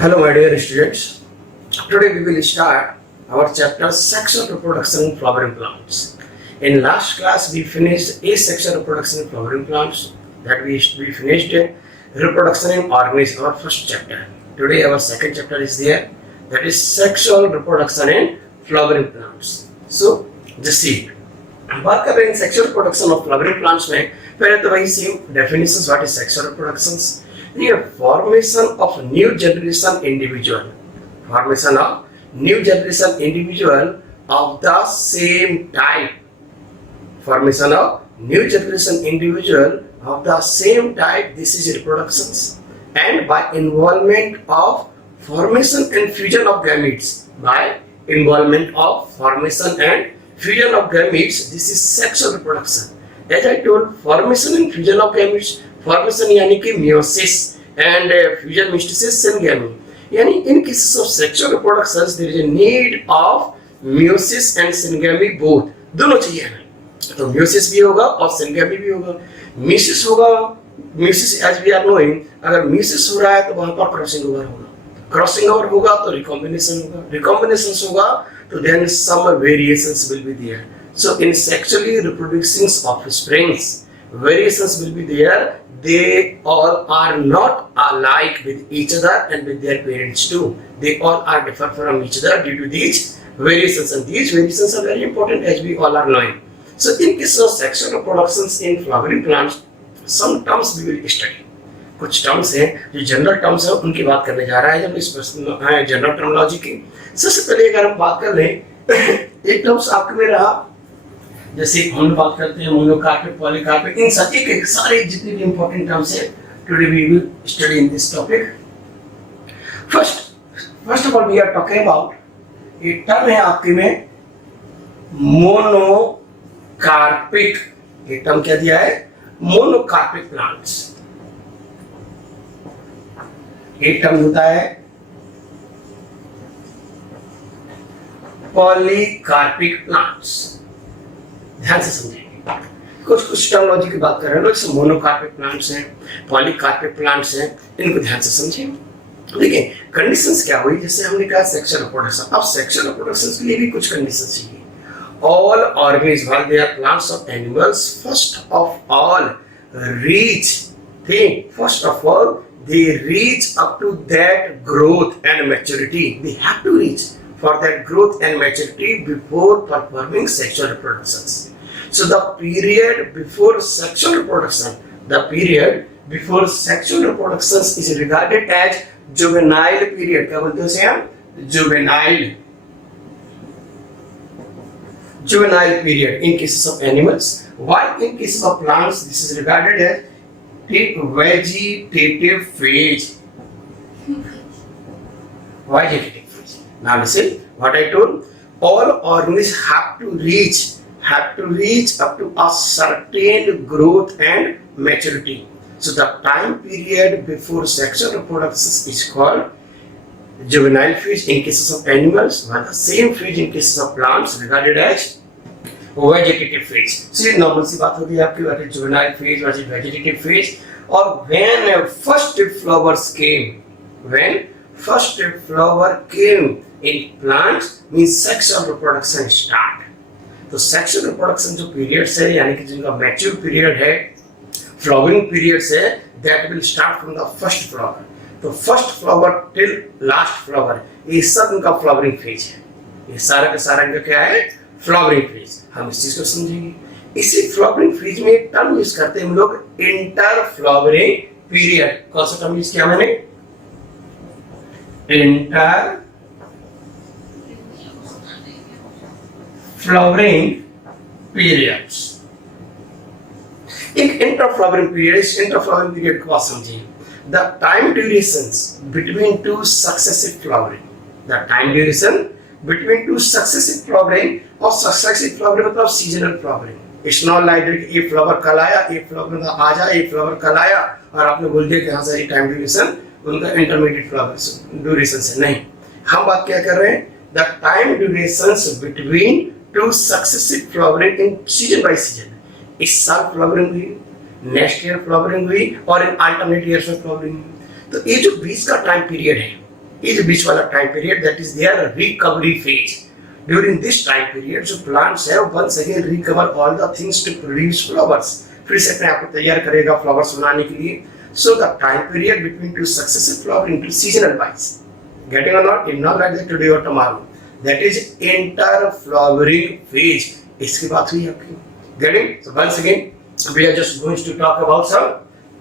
Hello, my dear students. Today we will start our chapter Sexual Reproduction in Flowering Plants. In last class, we finished asexual reproduction in flowering plants. That we finished reproduction in organisms, our first chapter. Today, our second chapter is there. That is sexual reproduction in flowering plants. So, just see. बात कर रहे हैं sexual reproduction of flowering plants में. पहले तो वही same definitions what is sexual reproductions. ये formation of new generation individual, formation of new generation individual of the same type, formation of new generation individual of the same type. This is reproductions, and by involvement of formation and fusion of gametes, by involvement of formation and fusion of gametes, this is sexual reproduction. As I told, formation and fusion of gametes, formation यानी कि meiosis and fusion meiosis syngamy. यानी in cases of sexual reproductions there is a need of meiosis and syngamy both. दोनों चाहिए हमें. तो meiosis भी होगा और सिंगेमी भी होगा. म्यूसिस होगा, meiosis as we are knowing, अगर म्यूसिस हो रहा है तो वहां पर क्रॉसिंग ओवर होगा, क्रॉसिंग ओवर होगा तो रिकॉम्बिनेशन होगा, रिकॉम्बिनेशन होगा तो then some variations will be there. So in sexually reproducing offsprings variations will be there. They all are not alike with each other and with their parents too. They all are different from each other due to these variations, and these variations are very important as we all are knowing. So in case of sexual reproductions in flowering plants, some terms we will study. कुछ terms हैं जो general terms है उनकी बात करने जा रहा है जब इस जनरल टर्मिनोलॉजी की. सबसे पहले अगर हम बात कर लें एक टर्म्स आपके में रहा, जैसे हम बात करते हैं मोनोकार्पिक, पॉलीकार्पिक, इन सभी के सारे जितने भी इंपॉर्टेंट टर्म्स हैं today we will study in this topic. First of all we are talking about एक टर्म है आपके में मोनोकार्पिक. ये टर्म क्या दिया है? Monocarpic plants. एक टर्म होता है पॉलीकार्पिक प्लांट्स. ध्यान से समझेंगे, कुछ टर्मिनोलॉजी की बात कर रहे हैं, जैसे मोनोकार्पिक प्लांट्स हैं, पॉलीकार्पिक प्लांट्स हैं, इनको ध्यान से समझें. देखिए कंडीशंस क्या हुई, जैसे हमने कहा सेक्सुअल रिप्रोडक्शन. अब सेक्सुअल रिप्रोडक्शन के लिए भी कुछ कंडीशंस चाहिए. All organisms, while they are plants of animals, first of all they reach up to that growth and maturity. They have to reach for that growth and maturity before performing sexual reproductions. So the period before sexual reproductions is regarded as juvenile period. क्या बोलते हैं उसे हम? Juvenile period in cases of animals, while in cases of plants this is regarded as vegetative phase. Now listen what I told. All organisms have to reach up to a certain growth and maturity. So the time period before sexual reproduction is called juvenile phase in cases of animals, while the same phase in cases of plants regarded as vegetative phase. So ये normal सी बात होगी आपकी, what is juvenile phase, what is vegetative phase. और when first flower came in plants means sexual reproduction start. तो sexual reproduction जो periods है यानी कि जिनका mature period है, flowering periods है, that will start from the first flower. तो first flower till last flower ये सब इनका फ्लावरिंग फेज है. ये सारा का सारा इनका क्या है? Flowering phase. हम इस चीज को समझेंगे. इसी फ्लावरिंग फेज में एक टर्म यूज करते हैं हम लोग, इंटर फ्लावरिंग पीरियड. कौन सा टर्म यूज किया मैंने? Inter flowering periods. एक इंटर फ्लावरिंग पीरियड को समझिए. The time durations between two successive flowering. The time duration between two successive flowering, और successive flowering मतलब seasonal flowering. It's not like that एक फ्लावर कल आया, एक फ्लावर आज आया, एक फ्लावर कल आया और आपने बोल दिया कि हाँ सर ये टाइम ड्यूरेशन उनका इंटरमीडिएट फ्लावर ड्यूरेशन से नहीं. हम बात क्या कर रहे हैं? The time durations between two successive flowering in season by season. इस साल फ्लावरिंग हुई, नेक्स्ट ईयर फ्लावरिंग हुई और इन अल्टरनेट ईयर्स में फ्लावरिंग हुई. तो ये जो बीच का टाइम पीरियड है ये जो बीच वाला time period, that is their recovery phase. During this time period जो प्लांट्स है वो once again recover all the things to produce flowers. फिर से अपने आप को तैयार करेगा फ्लावर्स बनाने के लिए. So the time period between two successive flowering to seasonal wise, getting or not, in not like that today or tomorrow, that is inter flowering phase. इसकी बात हुई आपकी. Getting? So once again we are just going to talk about some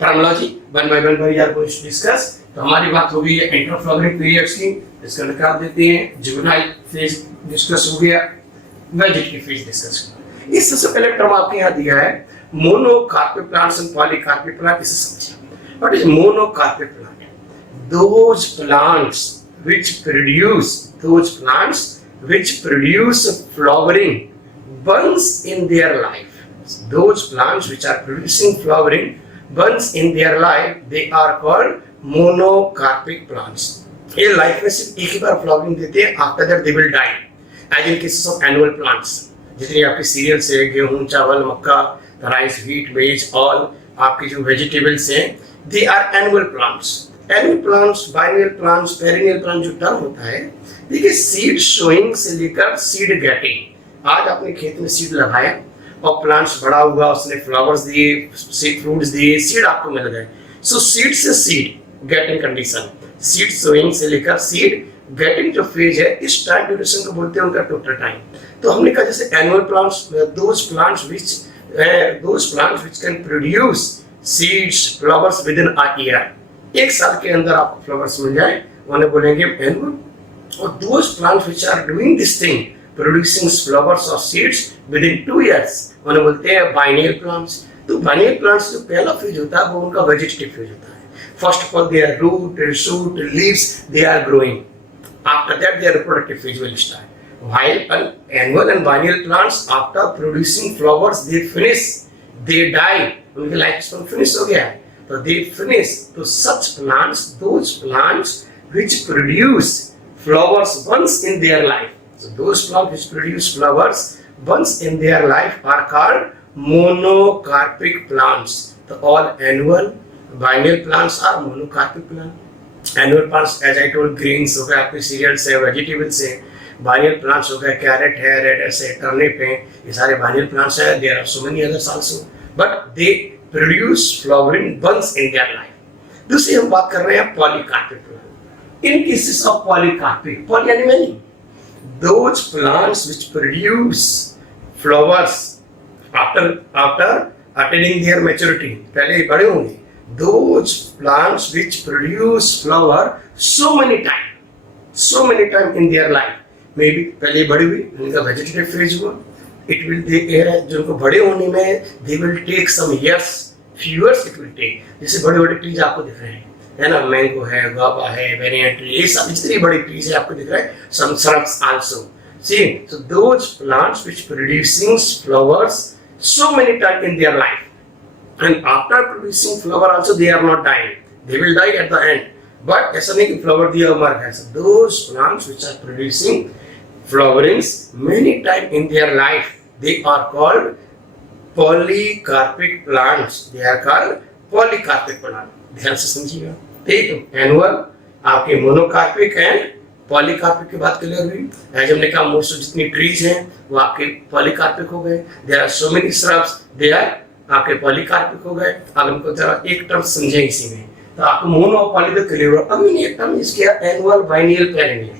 terminology one by one we are going to discuss. तो हमारी बात हो गई है इंटर फ्लावरिंग पीरियड्स की, इसका निकाल देते हैं. जुवेनाइल फेज डिस्कस हो गया, वेजिटेटिव फेज डिस्कस हुआ. इस सबसे पहले टर्म आपके यहाँ दिया है monocarpic plants and polycarpic plant. इसे समझिए. What is monocarpic plant? Those plants which produce flowering once in their life. Those plants which are producing flowering once in their life, they are called monocarpic plants. ये life में सिर्फ एक ही बार flowering देते हैं. After that they will die. As in cases of annual plants, जितनी आपकी सीरियल्स है, गेहूं, चावल, मक्का, राइस, व्हीट, मेज, ऑल आपके जो वेजिटेबल्स हैं, they are annual plants. Annual plants, biennial plants, perennial plant जो टर्म होता है, देखिए सीड सोइंग से लेकर सीड गेटिंग. आज आपने खेत में सीड लगाया और प्लांट्स बड़ा हुआ, उसने फ्लावर्स दिए, सीड फ्रूट्स दिए, सीड आपको मिल गए. सो सीड से seed getting condition, seed sowing से लेकर सीड गेटिंग जो फेज है, इस टाइम ड्यूरेशन को बोलते हैं उनका टोटल टाइम. तो हमने कहा जैसे annual plants, those plants which can produce seeds, flowers with in a year. एक साल के अंदर आपको फ्लावर्स मिल जाए, उन्हें बोलेंगे एनुअल. और those plants which are doing this thing, producing flowers और सीड्स विद इन 2 years, उन्हें बोलते हैं बाइनियल प्लांट्स. तो बाइनियल प्लांट्स जो पहला फेज होता है वो उनका वेजिटेटिव फेज होता है. First of all their root, shoot, leaves, they are growing. After that their reproductive phase will start. While annual and biennial plants after producing flowers they finish, they die. उनकी life span finish हो गया है, तो they finish. तो such plants, those plants which produce flowers once in their life, so those plants which produce flowers once in their life are called monocarpic plants. So all annual, biennial plants are monocarpic plants. Annual plants, as I told, greens हो गए, आपके cereals है, vegetables है. Biennial plants हो गए, carat है, reddish है, turnip है, ये सारे बाइनियल प्लांट्स है. There are so many others also, but they produce flowering once in their life. दूसरी हम बात कर रहे हैं polycarpic plant. In cases of polycarpic, poly यानी many, those plants which produce flowers after attaining their maturity, पहले बड़े होंगे. Those plants which produce flower so many time in their life, may be पहले बड़ी हुई, उनका वेजिटेटिव फेज हुआ. It will take, जो उनको बड़े होने में they will take some years, few years it will take. जैसे बड़े बड़े ट्रीज आपको दिख रहे हैं, है ना, मैंगो है, गुआवा है, वेरिएंट ट्री, ये सब जितनी बड़ी ट्रीज है आपको दिख रहा है. Some shrubs also. See, so those plants which producing flowers so many time in their life, and after producing flower also they are not dying, they will die at the end. But ऐसा नहीं कि flower दिया मर गया. Those plants which are producing flowerings many time in their life, they are called polycarpic plants. They are called polycarpic plants. ध्यान से समझिएगा. ठीक, एनुअल आपके मोनोकार्पिक एंड पॉलीकार्पिक की बात क्लियर हुई. एज हमने कहा मोस्ट जितनी ट्रीज हैं वो आपके पॉलीकार्पिक हो गए. There are so many shrubs, they are आपके पॉलीकार्पिक हो गए. अब हमको जरा एक टर्म समझें इसी में, तो आपको मोनो और पॉली तो क्लियर हुआ. अब एक टर्म इसके एनुअल, बाइनियल, पेरिनियल.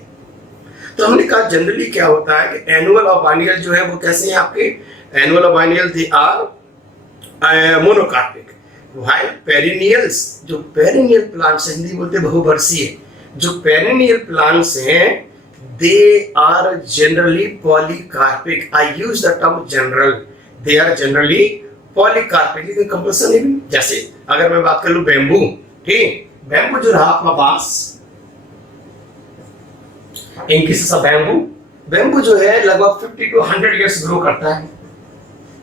तो हमने कहा जनरली क्या होता है कि एनुअल और बाइनियल जो है वो कैसे हैं आपके, एनुअल और biennial they are monocarpic. While perennials, जो पेरिनियल प्लांट्स हिंदी बोलते बहुवर्षीय, जो पेरिनियल प्लांट्स हैं they are generally polycarpic. I use the term general, they are generally polycarpic. लेकिन कंपल्सन नहीं भी. जैसे अगर मैं बात कर लूं बैम्बू, ठीक, बैम्बू जो रहा आपका बांस, इन केसेस ऑफ बैम्बू जो है लगभग 50 to 100 years ग्रो करता है.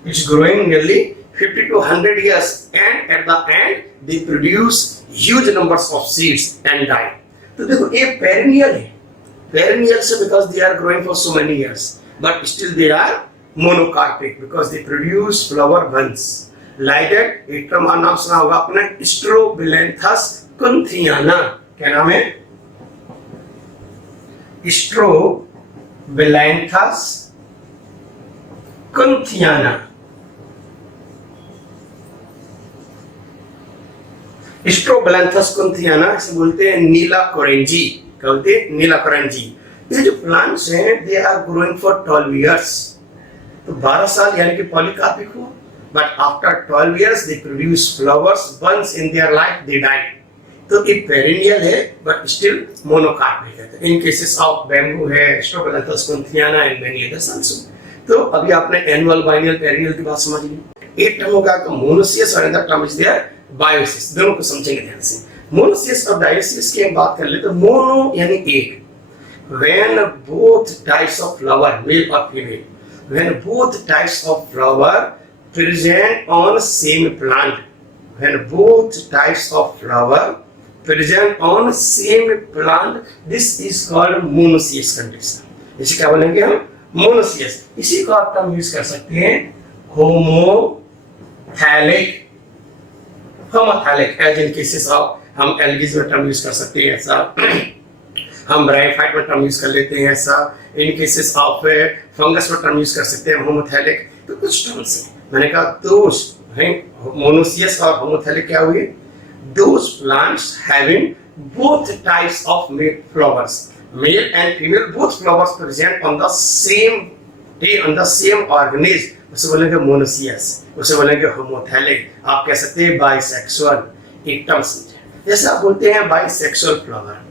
It's growing nearly 50 to 100 years, and at the end they produce huge numbers of seeds and die. तो देखो ये पेरिनियल है. पेरिनियल से because they are growing for so many years, but still they are monocarpic because they produce flower once. Like that, एक term नाम सुना होगा आपने, स्ट्रोबिलेंथस कुंथियाना. क्या नाम है? स्ट्रोबिलैंथस कुंथियाना। स्ट्रोबिलैंथस कुंथियाना इसे बोलते हैं नीला कोरेंजी। क्या बोलते हैं? नीला कोरेंजी। ये जो प्लांट्स हैं they are growing for 12 years. तो 12 साल यानी कि पॉलीकार्पिक हुआ, but after 12 years they produce flowers, once in their life they die. तो ये पेरिनियल है बट स्टिल मोनोकार्पिक है। इन केसेस ऑफ बैम्बू है, Strobilanthes kunthiana and many others also. तो अभी आपने एनुअल, बाइनियल, पेरिनियल की बात समझ ली। एक टर्म होगा मोनोसियस और अदर टर्म इज देयर बायोसियस। दोनों को समझेंगे ध्यान से। मोनोसियस और डायोसियस की हम बात कर ले तो मोनो यानी एक, when both types of flower, male or female, when both types of flower present on same plant, when both types of flower present on same plant, this is called monoecious condition। इसे क्या बोलेंगे हम? Monoecious. इसी को आप term use कर सकते हैं homothallic. Homothallic as in cases of, हम एल्गीज में टर्म यूज कर सकते हैं ऐसा, हम ब्रायोफाइट में टर्म यूज कर लेते हैं ऐसा, इन केसेस ऑफ फंगस में टर्म यूज कर सकते हैं होमोथैलिक। तो कुछ टर्म्स हैं, मैंने कहा दोस्त हैं मोनोसियस और होमोथैलिक क्या हुए? Those plants having both types of flowers, male and female both flowers present on the same day on the same organism, उसे बोलेंगे मोनोसियस, उसे बोलेंगे होमोथैलिक। आप कह सकते हैं बाइसेक्सुअल। एक टर्म समझे, जैसे आप बोलते हैं बाइसेक्सुअल फ्लावर।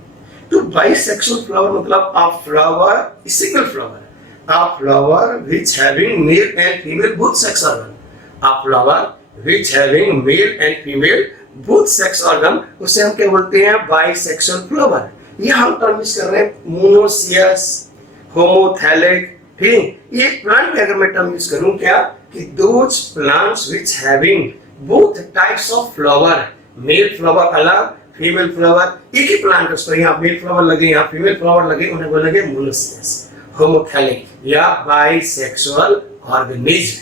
तो बाइसेक्सुअल फ्लावर मतलब a flower, a single flower, a flower which having male and female both sex organ, a flower which having male and female both sex organ, उसे हम क्या बोलते हैं? Bisexual flower. ये हम term use कर रहे हैं मोनोसियस, होमोथैलिक। ठीक, ये प्लांट में अगर मैं टर्म यूज करूं क्या कि those plants which having both types of flower, male flower अलग, फीमेल फ्लावर, एक ही प्लांट है उसको, यहाँ मेल फ्लावर लगे, यहाँ फीमेल फ्लावर लगे, उन्हें बोलेंगे मोनोसियस, होमोथैलिक या बाइसेक्सुअल ऑर्गेनिज्म।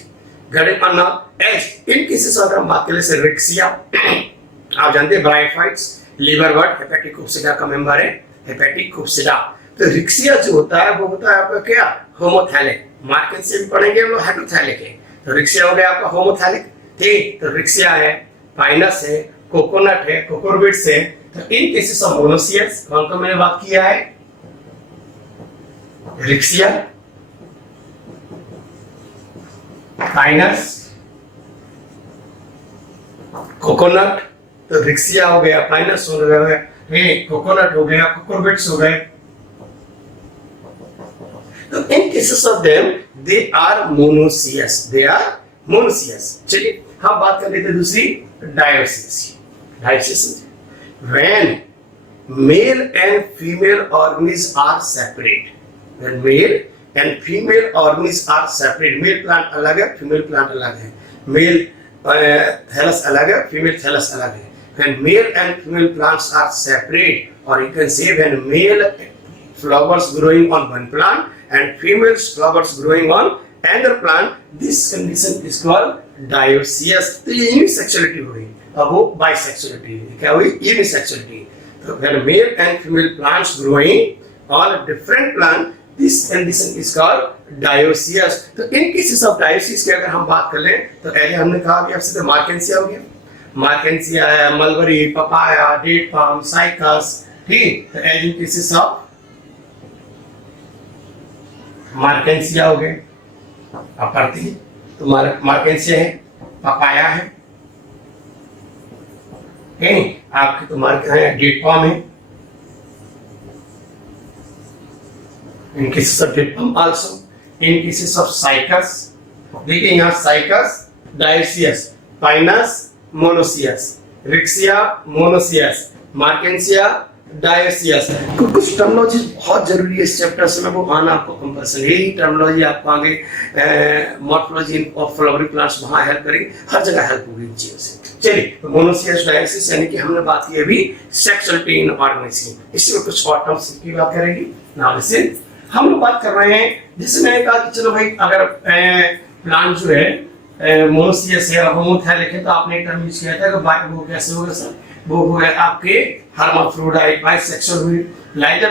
गट इट और नॉट? एज इन केसेस अगर हम बात करें से रिक्सिया, आप जानते हैं ब्रायोफाइट्स, लिवरवर्ट, हेपेटिक कुप्सिडा का मेंबर है, हेपेटिक कुप्सिडा। तो रिक्सिया जो होता है वो होता है आपका क्या? होमोथैलिक। मार्केट से भी पढ़ेंगे वो हेटेरोथैलिक है। तो रिक्सिया हो गया आपका होमोथैलिक। ठीक, तो रिक्सिया है, पाइनस है, कोकोनट है, कोकोरबिट्स है। तो इन केसेस ऑफ मोनोसियस कौन कौन मैंने बात किया है? Riccia, Pinus, coconut. तो रिक्सिया हो गया, पाइनस हो गया, कोकोनट हो गया, कोकोरबिट्स हो गए। तो in cases of them they are monoecious, they are monoecious. चलिए हम बात कर लेते हैं दूसरी dioecious. Diasis, when male and female organisms are separate, when male and female organisms are separate, male plant अलग है, female plant अलग है, male thallus अलग है, female thallus अलग है। When male and female plants are separate, or you can say when male flowers growing on one plant and female flowers growing on another plant, this condition is called dioecious। तो ये unisexuality हो गई। अब वो bisexuality क्या हुई? Unisexuality. तो when male and female plants growing on a different plant, this condition is called dioecious। तो इन केसेस ऑफ डायोसियस की अगर हम बात कर लें तो पहले हमने कहा कि आपसे मार्केंसिया हो गया, मार्केंसिया है, mulberry, papaya, date palm, cycas. ठीक, तो as in cases of Marchantia हो गए, आप पढ़ते हैं तो मार्केंसिया है, पपाया है, आपके तो मार्क डेट पाम है, in cases of date palm also, in cases of cycas. देखिए यहाँ cycas dioecious, pinus monoecious, riccia monoecious, marchantia dioecious. कुछ टर्मिनोलॉजी बहुत जरूरी है इस चैप्टर से, वो आना आपको कंपल्सरी। यही टर्मिनोलॉजी आपको आगे मॉर्फोलॉजी ऑफ फ्लावरिंग प्लांट्स वहां हेल्प करेगी, हर जगह हेल्प होगी इन चीजों से। चलिए, तो मोनोसियस डायोसियस यानी कि हमने बात की अभी सेक्सुअलिटी इन ऑर्गेनिज्म। इसमें कुछ और टर्म्स की बात करेंगे। नाउ लिसन, हम लोग बात कर रहे हैं, जैसे मैंने कहा कि चलो भाई अगर प्लांट जो है मोनोसियस है और होमोथैलिक है, तो आपने एक टर्म यूज किया था कि वो कैसे होगा सर? वो हो गया आपके हर्माफ्रोडाइट, बाइसेक्सुअल हुई, लाइक